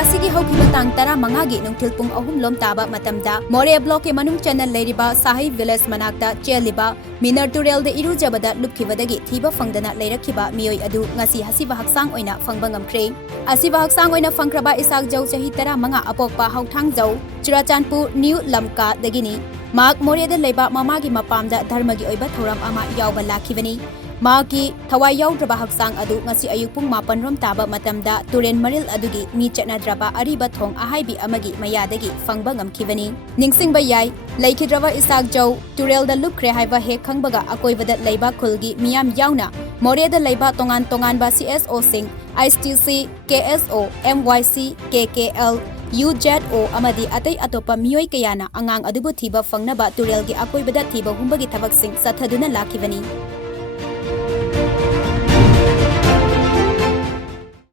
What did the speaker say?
asigi haukiba tang tara mangagi nungthil pung ahum lom taba matamda More block ke manung channel leiriba Sahi village manakta cheliba Minar Turel de irujabada lupkhibadagi Thiba Khangdana Leirakkhiba miyoi adu ngasi hasiba haksang oina phangba ngamkhre asiba haksang oina phangkraba isak jau chahi tara manga apokpa hauthang jau Churachandpur New Lamka dagini Mak More de leiba mamagi mapamda dharmagi oiba thoram ama yawba lakhibani Maki thawai yawdraba haksang adu ngasi ayuk pung 8 rom taba matamda Turen Maril adugi mi chatnadraba ariba thong ahaibi amagi mayadagi phangba ngamkhibani ningsingba yai laikhidraba isak jau Turel da lupkhre haiba he khangbaga akoibada leiba khulgi miyam yauna More da leiba tongan ba CSO sing ISTC KSO MYC KKL UZO amadi atai atopa miyoi kayana angang adubu thiba phangnaba Turel gi akoibada thiba humbagi thabak sing sathaduna lakhibani